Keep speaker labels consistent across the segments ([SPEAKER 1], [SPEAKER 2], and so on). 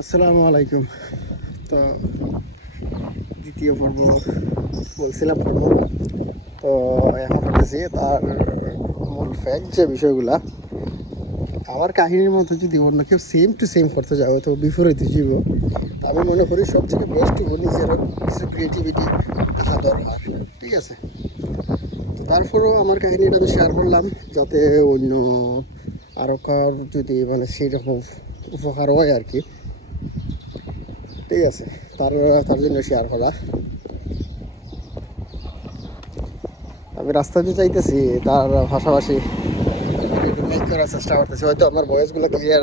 [SPEAKER 1] আসসালামু আলাইকুম। তো দ্বিতীয় পর্ব বলছিলাম পর্ব। তো এখন করতেছি তার মূল ফ্যাক্ট যে বিষয়গুলা, আমার কাহিনীর মতো যদি অন্য কেউ সেম টু সেম করতে যাও, তো বিপরীত জীব আমি মনে করি সব থেকে বেস্ট নিজের কিছু ক্রিয়েটিভিটি থাকা দরকার, ঠিক আছে? তো তারপরেও আমার কাহিনীটা আমি শেয়ার করলাম, যাতে অন্য আরও কার যদি মানে সেই রকম উপকার হয় আর কি। ঠিক আছে। তার তার জন্য শেয়ার করা আমি রাস্তা দিয়ে চাইতেছি তার পাশাপাশি করার চেষ্টা করতেছি। হয়তো আমার ভয়েসগুলো ক্লিয়ার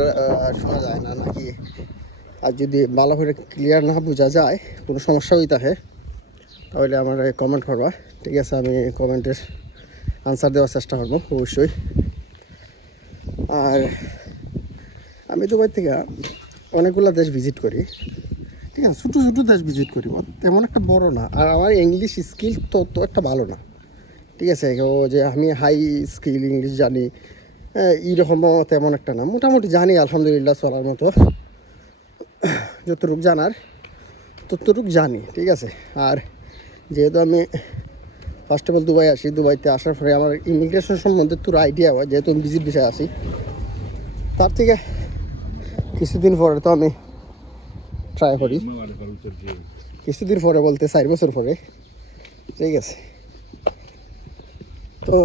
[SPEAKER 1] শোনা যায় না, নাকি? আর যদি ভালো করে ক্লিয়ার না বোঝা যায়, কোনো সমস্যা হয়ে থাকে তাহলে আমার কমেন্ট করবা। ঠিক আছে, আমি কমেন্টের আনসার দেওয়ার চেষ্টা করব, অবশ্যই। আর আমি দুবাই থেকে অনেকগুলো দেশ ভিজিট করি। ঠিক আছে, ছোটো ছোটো দেশ ভিজিট করি তেমন একটা বড় না। আর আমার ইংলিশ স্কিল তো তো একটা ভালো না। ঠিক আছে, ও যে আমি হাই স্কিল ইংলিশ জানি এইরকমও তেমন একটা না। মোটামুটি জানি, আলহামদুলিল্লাহ চলার মতো। যতটুক জানার, ততটুক জানি, ঠিক আছে। আর যেহেতু আমি ফার্স্ট অফ অল দুবাই আসি, দুবাইতে আসার পরে আমার ইমিগ্রেশন সম্বন্ধে তোর আইডিয়া হয়, যেহেতু আমি ভিজিট বিষয়ে আসি তার থেকে কিছুদিন পরে তো আমি ট্রাই করি। কিছুদিন পরে বলতে চার বছর পরে। ঠিক আছে। তো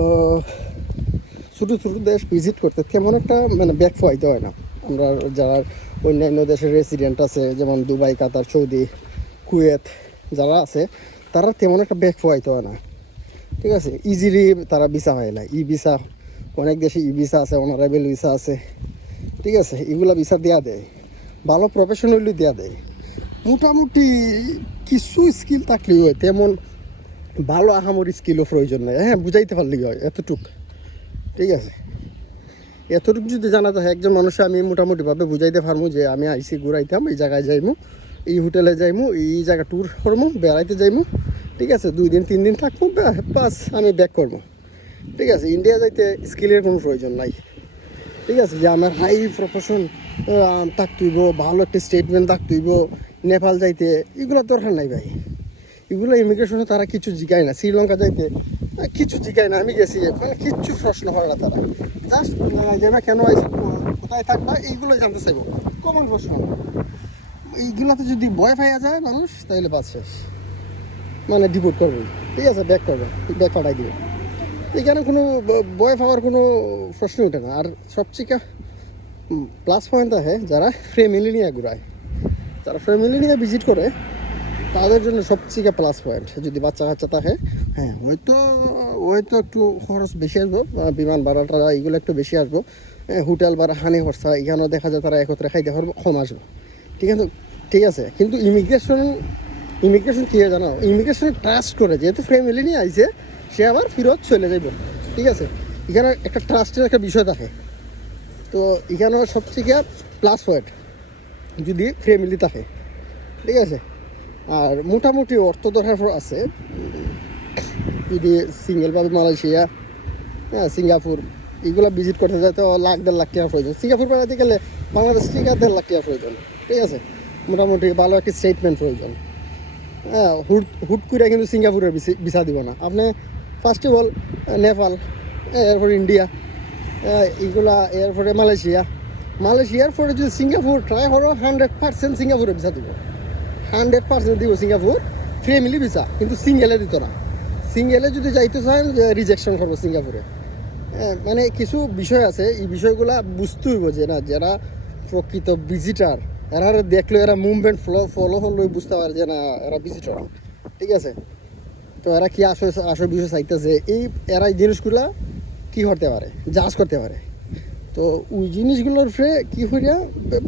[SPEAKER 1] ছোটো ছোটো দেশ ভিজিট করতে, তেমন একটা মানে ব্যাক পাইতে হয় না। আমরা যারা অন্যান্য দেশের রেসিডেন্ট আছে, যেমন দুবাই, কাতার, সৌদি, কুয়েত যারা আছে, তারা তেমন একটা ব্যাক পাইতে হয় না। ঠিক আছে? ইজিলি তারা ভিসা হয় না। ই ভিসা অনেক দেশে ই ভিসা আছে অনারেবল ভিসা আছে। ঠিক আছে? এগুলা ভিসা দেওয়া দেয়। ভালো প্রফেশনালি দেওয়া দেয়। মোটামুটি কিছু স্কিল থাকলেই হয়, তেমন ভালো আহামরি স্কিলও প্রয়োজন নাই। হ্যাঁ বুঝাইতে পারলেই হয়, এতটুক। ঠিক আছে? এতটুকু যদি জানা যায়, একজন মানুষে আমি মোটামুটিভাবে বুঝাইতে পারব যে আমি আইসি ঘুরাইতাম, এই জায়গায় যাইমু, এই হোটেলে যাইমু, এই জায়গা ট্যুর করব বেড়াইতে যাইমু। ঠিক আছে? দুই দিন, তিন দিন থাকব বাস আমি ব্যাক করব ঠিক আছে? ইন্ডিয়া যাইতে স্কিলের কোনো প্রয়োজন নাই। ঠিক আছে, যে আমার হাই প্রফেশন থাকতেইব ভালো একটা স্টেটমেন্ট থাকতেইব নেপাল যাইতে, এগুলো দরকার নাই ভাই। এগুলো ইমিগ্রেশনে তারা কিছু জিগায় না, শ্রীলঙ্কা যাইতে কিছু জিগায় না, আমি গেছি কিচ্ছু প্রশ্ন হয় না তারা। জাস্ট যে কেন আইসো কোথায় থাকবা, এইগুলো জানতে চাইব। কমন প্রশ্ন। এইগুলাতে যদি ভয় পাইয়া যায় মানুষ তাহলে বাদ শেষ। মানে ডিপোর্ট করবে ঠিক আছে ব্যাক করবে ব্যাক পাঠাই দিবে। এখানে কোনো বয় পাওয়ার কোনো প্রশ্ন ওঠে না। আর সবচেয়ে প্লাস পয়েন্ট আছে যারা ফ্যামিলি নিয়ে ঘুরায়। যারা ফ্যামিলি নিয়ে ভিজিট করে, তাদের জন্য সবচেয়ে প্লাস পয়েন্ট যদি বাচ্চা কাচ্চা থাকে হ্যাঁ হয়তো হয়তো একটু খরচ বেশি আসব বিমান ভাড়া টাড়া এগুলো একটু বেশি আসব। হোটেল ভাড়া হানি খরচা এখানেও দেখা যায় তারা একত্রে খাইতে পারব, কম আসব। ঠিক আছে ঠিক আছে। কিন্তু ইমিগ্রেশন ইমিগ্রেশন কী জানো? ইমিগ্রেশন ট্রাস্ট করে, যেহেতু ফ্যামিলি নিয়ে আইছে সে আবার ফেরত চলে যাইব। ঠিক আছে? এখানে একটা ট্রাস্টের একটা বিষয় থাকে। তো এখানেও সবথেকে প্লাস পয়েন্ট যদি ফ্যামিলি থাকে। ঠিক আছে? আর মোটামুটি অর্থ দরকার আছে, যদি সিঙ্গেলভাবে মালয়েশিয়া হ্যাঁ সিঙ্গাপুর, এগুলো ভিজিট করতে যায় তো লাখ, দেড় লাখ টাকা প্রয়োজন। সিঙ্গাপুর বেড়াতে গেলে বাংলাদেশ থেকে দেড় লাখ টাকা প্রয়োজন। ঠিক আছে? মোটামুটি ভালো একটা স্টেটমেন্ট প্রয়োজন। হ্যাঁ হুট হুট করে কিন্তু সিঙ্গাপুরের ভিসি- ভিসা দিব না। আপনি ফার্স্ট অফ অল নেপাল এরপর ইন্ডিয়া এগুলা এরপরে মালয়েশিয়া মালয়েশিয়ার পরে যদি সিঙ্গাপুর ট্রাই করো হান্ড্রেড পার্সেন্ট সিঙ্গাপুরে ভিসা দিব। হান্ড্রেড পার্সেন্ট দিব সিঙ্গাপুর ফ্যামিলি ভিসা কিন্তু সিঙ্গেলে দিত না। সিঙ্গেলে যদি যাইতে চান রিজেকশন করব সিঙ্গাপুরে মানে কিছু বিষয় আছে, এই বিষয়গুলা বুঝতে হইব যে না, যারা প্রকৃত ভিজিটার এরা দেখল, এরা মুভমেন্ট ফলো ফলো হলো, বুঝতে পারে যে না, এরা ভিজিটর ঠিক আছে? তো এরা কি আসলে আসল বিষয় চাইতেছে? এই এরা এই জিনিসগুলা কি করতে পারে? জাজ করতে পারে। তো ওই জিনিসগুলোর ফ্রে কি করিয়া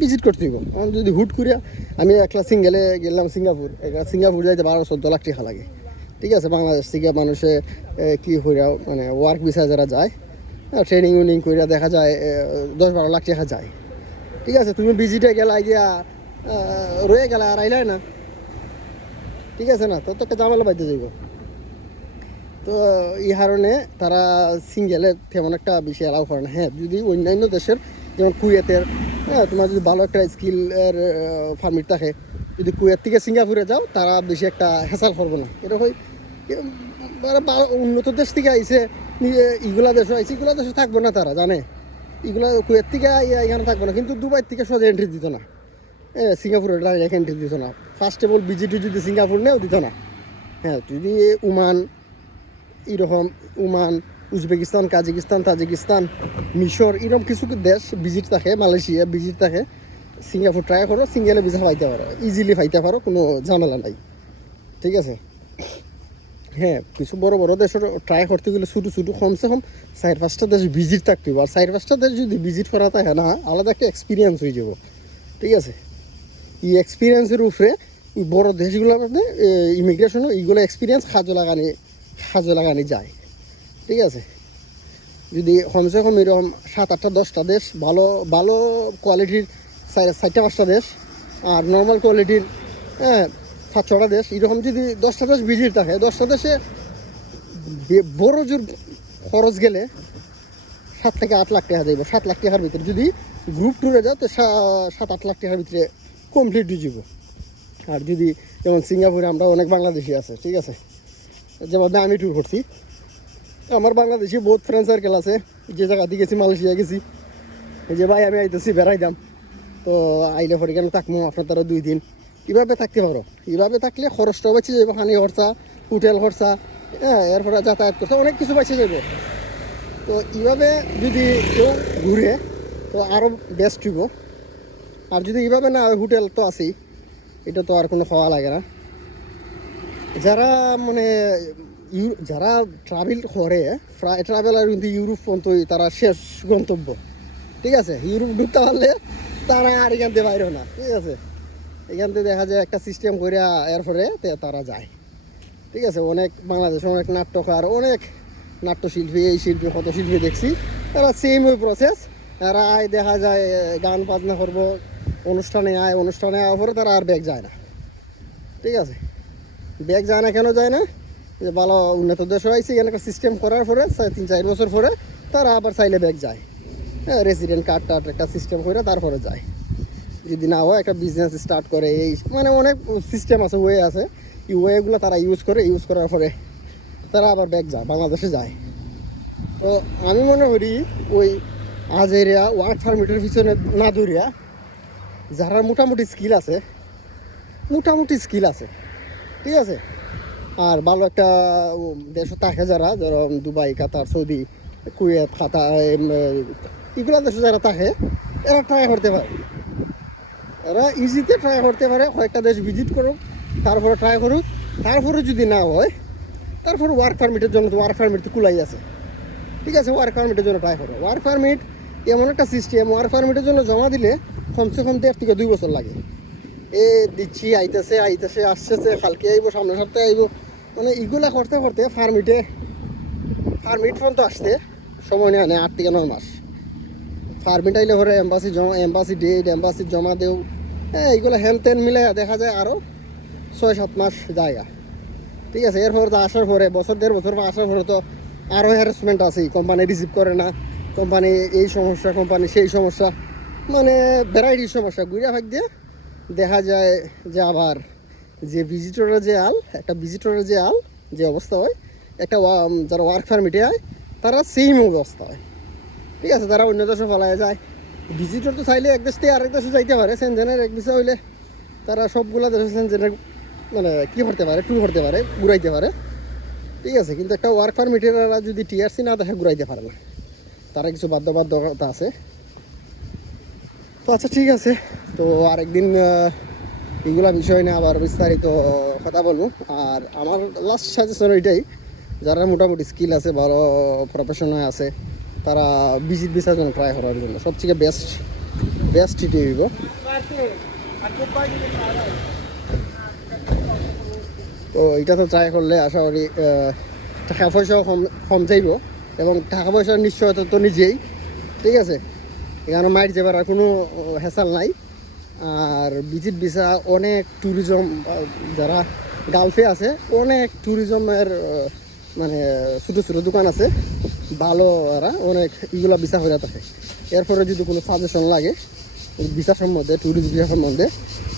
[SPEAKER 1] ভিজিট করতে হইব। আমার যদি হুট করিয়া আমি একলা সিঙ্গেলে গেলাম সিঙ্গাপুর একটা সিঙ্গাপুর যাইতে বারো, চোদ্দ লাখ টাকা লাগে। ঠিক আছে, বাংলাদেশ থেকে মানুষে কি করিয়া মানে ওয়ার্ক ভিসা যারা যায় ট্রেনিং উইনিং করিয়া দেখা যায় দশ বারো লাখ টাকা যায়। ঠিক আছে, তুমি ভিজিটে গেলা গিয়া রয়ে গেলা আর আইলাই না। ঠিক আছে না? তো তোকে জামালা বাইতে যাইব। তো এই কারণে তারা সিঙ্গেলে তেমন একটা বেশি অ্যালাউ করে না। হ্যাঁ যদি অন্যান্য দেশের, যেমন কুয়েতের হ্যাঁ তোমার যদি ভালো একটা স্কিলের ফার্মিট থাকে, যদি কুয়েত থেকে সিঙ্গাপুরে যাও, তারা বেশি একটা হেসাল করব না। এটা হয় উন্নত দেশ থেকে আইসে ইগুলা দেশও আইসে ইগুলা দেশে থাকব না তারা, জানে? এগুলা কুয়েত থেকে এখানে থাকব না, কিন্তু দুবাই থেকে সোজা এন্ট্রি দিত না। হ্যাঁ সিঙ্গাপুরের ডাইরেক্ট এন্ট্রি দিত না। ফার্স্ট অফ অল বিজিটি যদি সিঙ্গাপুর নেও, দিত না। হ্যাঁ যদি ওমান এরকম ওমান, উজবেকিস্তান, কাজিকিস্তান, তাজিকিস্তান, মিশর, এরকম কিছু দেশ ভিজিট থাকে, মালয়েশিয়া ভিজিট থাকে। সিঙ্গাপুর ট্রাই করো, সিঙ্গেলে ভিসা পাইতে পারো ইজিলি পাইতে পারো, কোনো ঝামেলা নাই। ঠিক আছে? হ্যাঁ কিছু বড় বড় দেশের ট্রাই করতে গেলে ছোটো ছোটো কমসে কম চার পাঁচটা দেশ ভিজিট থাকতে হবে। আর চার পাঁচটা দেশ যদি ভিজিট করা থাকে না, আলাদা একটা এক্সপিরিয়েন্স হয়ে যাব। ঠিক আছে? এই এক্সপিরিয়েন্সের উপরে বড় দেশগুলোর মধ্যে ইমিগ্রেশনও এইগুলো এক্সপিরিয়েন্স কাজে লাগানি কাজে লাগানি যায়। ঠিক আছে? যদি কমসে কম এরকম সাত আটটা, দশটা দেশ, ভালো ভালো কোয়ালিটির চারটা, পাঁচটা দেশ আর নর্মাল কোয়ালিটির হ্যাঁ সাত, ছটা দেশ, এরকম যদি দশটা দেশ ভিজিট থাকে, দশটা দেশে বড় জোর খরচ গেলে সাত থেকে আট লাখ টাকা যাইব। সাত লাখ টাকার ভিতরে যদি গ্রুপ ট্যুরে যাও, তো সাত, আট লাখ টাকার ভিতরে কমপ্লিট হয়ে যাব আর যদি যেমন সিঙ্গাপুরে আমরা অনেক বাংলাদেশি আছে, ঠিক আছে? যেভাবে আমি ট্যুর করছি। আমার বাংলাদেশি বহুত ফ্রেন্ড সার্কেল আছে। যে জায়গা দিয়ে গেছি মালয়েশিয়া গেছি। যে ভাই, আমি আইতেছি বেড়াইতাম তো আইলে পরে কেন থাকব আপনার তারা দুই দিন। এভাবে থাকতে পারো? এভাবে থাকলে খরচটাও বেঁচে যাব পানি খরচা, হোটেল খরচা হ্যাঁ এরপরে যাতায়াত করছে অনেক কিছু বেঁচে যাব তো এইভাবে যদি কেউ ঘুরে, তো আরও বেস্ট হইব। আর যদি এইভাবে না, হোটেল তো আছেই, এটা তো আর কোনো খাওয়া লাগে না। যারা মানে যারা ট্রাভেল করে ট্রাভেলার কিন্তু ইউরোপ পর্যন্তই তারা শেষ গন্তব্য। ঠিক আছে? ইউরোপ ঢুকতে পারলে তারা আর এখান থেকে বাইরেও না। ঠিক আছে? এখান থেকে দেখা যায় একটা সিস্টেম করে এরপরে তারা যায়। ঠিক আছে? অনেক বাংলাদেশে অনেক নাট্যকার অনেক নাট্যশিল্পী, এই শিল্পী, কত শিল্পী দেখছি। তারা সেম ওই প্রসেস তারা আয় দেখা যায়, গান বাজনা করব, অনুষ্ঠানে আয়, অনুষ্ঠানে আওয়ার পরে তারা আর ব্যাগ যায় না। ঠিক আছে? ব্যাগ যায় না কেন যায় না? যে ভালো উন্নত দেশ হয়েছে এখানে একটা সিস্টেম করার পরে তিন চার বছর পরে তারা আবার চাইলে ব্যাগ যায়। হ্যাঁ রেসিডেন্ট কার্ড টার্ড একটা সিস্টেম করে তারপরে যায়। যদি না হয়, একটা বিজনেস স্টার্ট করে। এই মানে অনেক সিস্টেম আছে ওয়ে আছে। এই ওয়েগুলো তারা ইউজ করে ইউজ করার পরে তারা আবার ব্যাগ যায়, বাংলাদেশে যায়। তো আমি মনে করি, ওই আজেরিয়া ওয়ার্ক পারমিটের পিছনে না যারা মোটামুটি স্কিল আছে, মোটামুটি স্কিল আছে। ঠিক আছে? আর ভালো একটা দেশে থাকে যারা যারা দুবাই, কাতার, সৌদি, কুয়েত কাতা এগুলো দেশে যারা থাকে, এরা ট্রাই করতে পারে। এরা ইজিতে ট্রাই করতে পারে, কয়েকটা দেশ ভিজিট করুক, তারপরে ট্রাই করুক। তারপরে যদি না হয়, তারপরে ওয়ার্ক পারমিটের জন্য ওয়ার্ক পারমিট তো কুলাই আছে। ঠিক আছে ওয়ার্ক পারমিটের জন্য ট্রাই করো। ওয়ার্ক পারমিট এমন একটা সিস্টেম ওয়ার্ক পারমিটের জন্য জমা দিলে কমসে কম দেড় থেকে দুই বছর লাগে। এ দিচ্ছি, আইতেছে আইতেছে, আসতেছে, কালকে আইব, সামনের সপ্তাহে আইব। মানে এগুলা করতে করতে ফার্মিটে ফার্মিট পর্যন্ত আসতে সময় নেয় না, আট থেকে নয় মাস। ফার্মিট আইলে পরে এম্বাসি জমা এম্বাসি ডেট এম্বাসি জমা দেও। হ্যাঁ এইগুলো হেন তেন মিলে দেখা যায় আরও ছয়, সাত মাস জায়গা ঠিক আছে, এরপর তো আসার পরে, বছর, দেড় বছর আসার পরে তো আরও হ্যারাসমেন্ট আছে কোম্পানি রিসিভ করে না। কোম্পানি এই সমস্যা কোম্পানি সেই সমস্যা। মানে ভ্যারাইটির সমস্যা ঘুরে ভাগ দিয়ে দেখা যায় যে আবার যে ভিজিটরের যে আল, একটা ভিজিটরের যে আল, যে অবস্থা হয়, একটা যারা ওয়ার্ক পারমিটে হয় তারা সেম অবস্থা হয় ঠিক আছে, তারা অন্য দেশে ফলায় যায়। ভিজিটর তো চাইলে এক দেশ থেকে আরেক দেশে যাইতে পারে সেনজেনের এক বিষয় হইলে তারা সবগুলা দেশে সেনজেনের মানে কি করতে পারে ট্যুর করতে পারে, ঘুরাইতে পারে। ঠিক আছে, কিন্তু একটা ওয়ার্ক পারমিটের যদি টিআরসি না দেখে, ঘুরাইতে পারে না। তারা কিছু বাধ্যবাধকতা আছে। তো আচ্ছা ঠিক আছে। তো আরেকদিন আহ, এইগুলা বিষয় নিয়ে আবার বিস্তারিত কথা বলব। আর আমার লাস্ট সাজেশন এটাই যারা মোটামুটি স্কিল আছে ভালো প্রফেশনে আছে তারা ভিজিট ভিসার জন্য ট্রাই করার জন্য। সবথেকে বেস্ট বেস্ট এটি হইব। তো এটা তো ট্রাই করলে আশা করি টাকা পয়সাও কম কম যাইব এবং টাকা পয়সার নিশ্চয়তা তো নিজেই ঠিক আছে? এখানে মাইট যাবার আর কোনো হেসাল নাই। আর ভিজিট ভিসা অনেক ট্যুরিজম যারা গালফে আছে, অনেক ট্যুরিজমের মানে ছোটো ছোটো দোকান আছে। ভালো এরা অনেক এগুলা ভিসা হয়ে থাকে। এরপরে যদি কোনো সাজেশন লাগে ভিসা সম্বন্ধে ট্যুরিস্ট ভিসা সম্বন্ধে,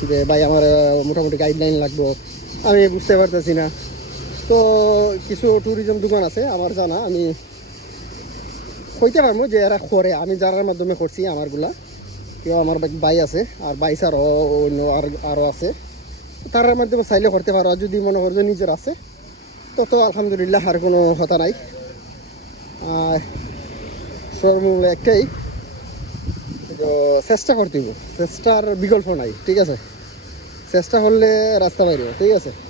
[SPEAKER 1] যে ভাই আমার মোটামুটি গাইডলাইন লাগবো, আমি বুঝতে পারতেছি না। তো কিছু ট্যুরিজম দোকান আছে, আমার জানা, আমি কইতে পারব যে এরা করে। আমি যারার মাধ্যমে করছি, আমারগুলা। কেউ আমার বা- ভাই আছে, আর ভাই স্যারও অন্য আর আরও আছে। তারার মাধ্যমে চাইলে করতে পারো। আর যদি মনে করো নিজের আছে তত আলহামদুলিল্লাহ, আর কোনো কথা নাই। আর সর্বমূল একটাই চেষ্টা করতে চেষ্টার বিকল্প নাই, ঠিক আছে? চেষ্টা করলে রাস্তা বাইরে, ঠিক আছে?